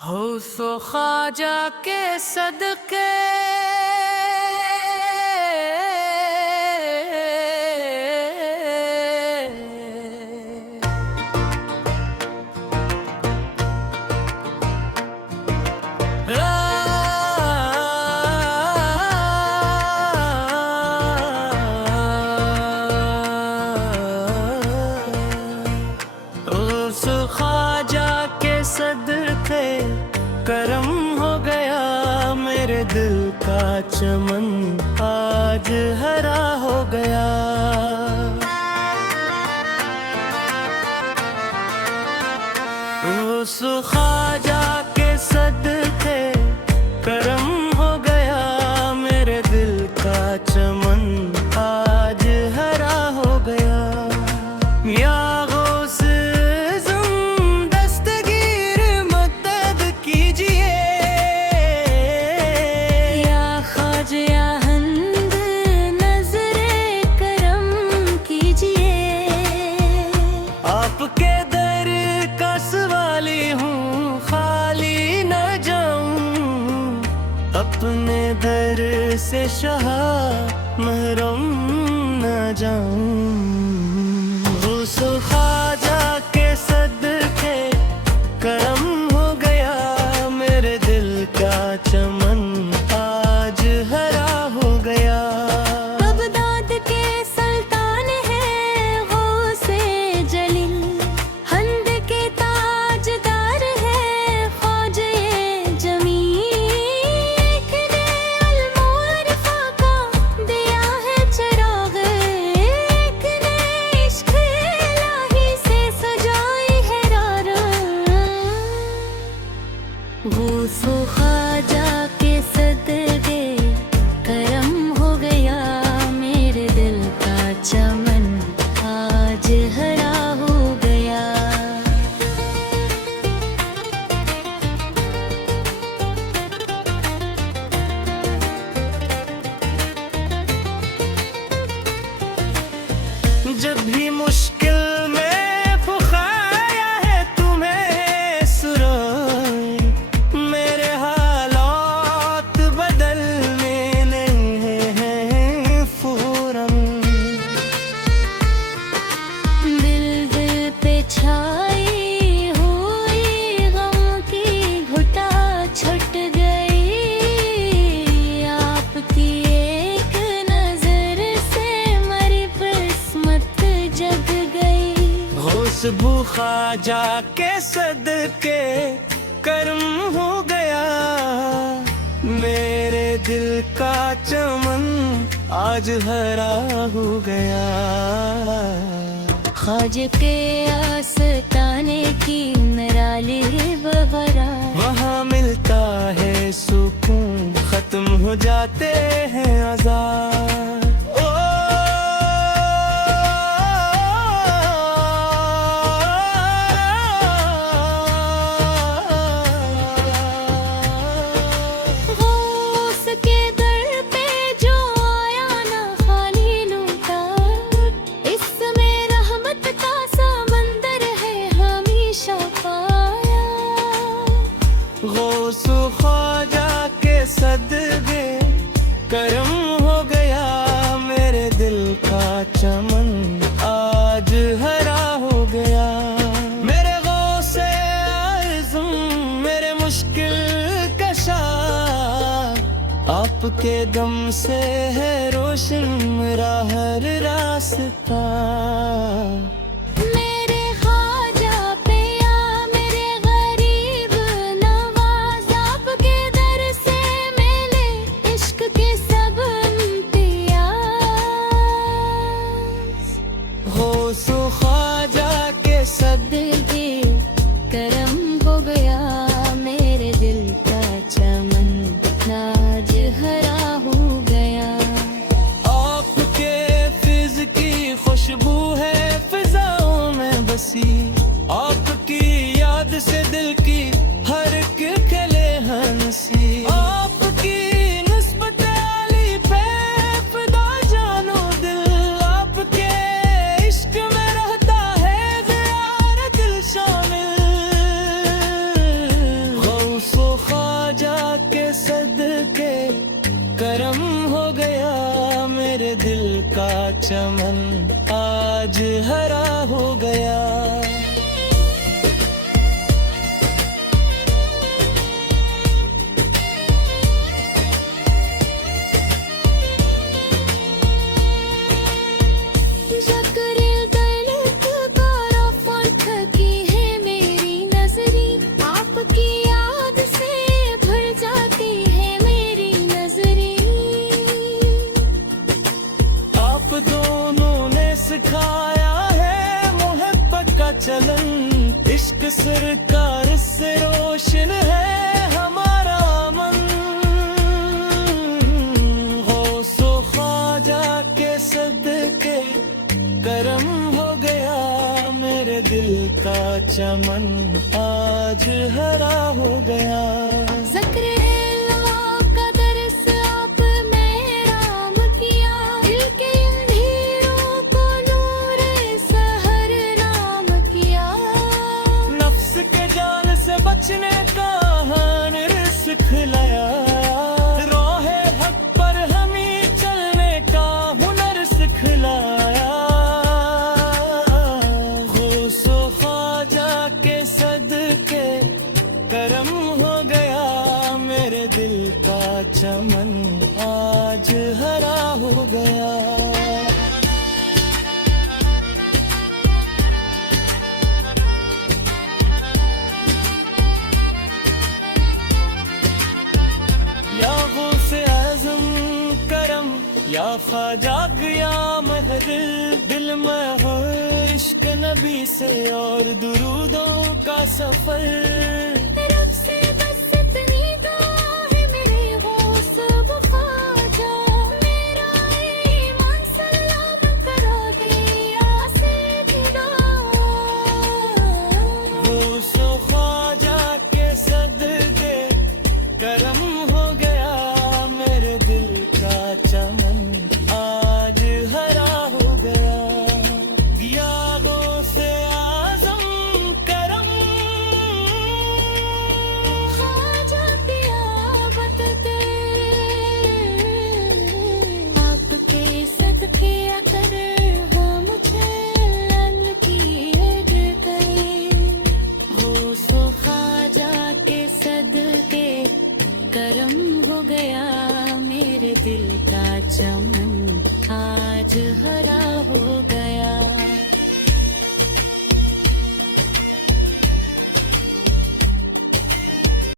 हो सो ख्वाजा के सदके उस ख्वाजा के सदके करम हो गया मेरे दिल का चमन आज हरा हो गया। उस ख्वाजा के सदके करम हो गया मेरे दिल का चमन आज हरा हो गया। या आपके दर का सवाली हूँ, खाली न जाऊं, अपने दर से शाह महरम न जाऊं। उस ख्वाजा के सदके करम हो गया मेरे दिल का चमन आज हरा हो गया। सो ख्वाजा के सदके करम हो गया मेरे दिल का चमन आज हरा हो गया। जब भी मुश्किल में पुकारा है तुम्हें सुरूर, मेरे हालात बदलने हैं फौरन। दिल दिल पे छाई हुई गम की घुटा छुट गई, आपकी एक नजर से मेरी किस्मत जग गई। खुशबू ख्वाजा के सदके करम हो गया मेरे दिल का चमन आज हरा हो गया। ख्वाजा के आस्ताने की निराली बहरा, वहाँ मिलता है सुकून, खत्म हो जाते हैं आज़ाद। गौसु ख्वाजा के सदके करम हो गया मेरे दिल का चमन आज हरा हो गया। मेरे गौसे आज़म मेरे मुश्किल कशा, आपके दम से है रोशन मेरा हर रास्ता। गौसु ख्वाजा के सदके करम हो गया मेरे दिल का चमन आज हरा हो गया। आपके फिज की खुशबू है फिजा का चमन आज हरा हो गया। सिखाया है मोहब्बत का चलन, इश्क सरकार से रोशन है हमारा मन। गौसो ख्वाजा के सदके करम हो गया, मेरे दिल का चमन आज हरा हो गया। बचने का हानिर सिखलाया, रोहे हक पर हमें चलने का हुनर सिखलाया। गौसो ख्वाजा के सदके करम हो गया, मेरे दिल का चमन आज हरा हो गया। या ख्वाजा गया महर दिल में हो इश्क नबी से और दुरूदों का सफर। रब से बस इतनी दुआ है मेरे गौस ख्वाजा, मेरा ईमान सलाम करा दिया से भिड़ा। गौस ख्वाजा के सदके करम हो गया, मेरे दिल का चमन आज हरा हो गया। गियागों से आज़म करम ख्वाजा पिया बतते, आपके सदके अगर हो मुझे लन किए गए। गौसो ख्वाजा के सदके करम हो गया, मेरे दिल का चमन आज हरा हो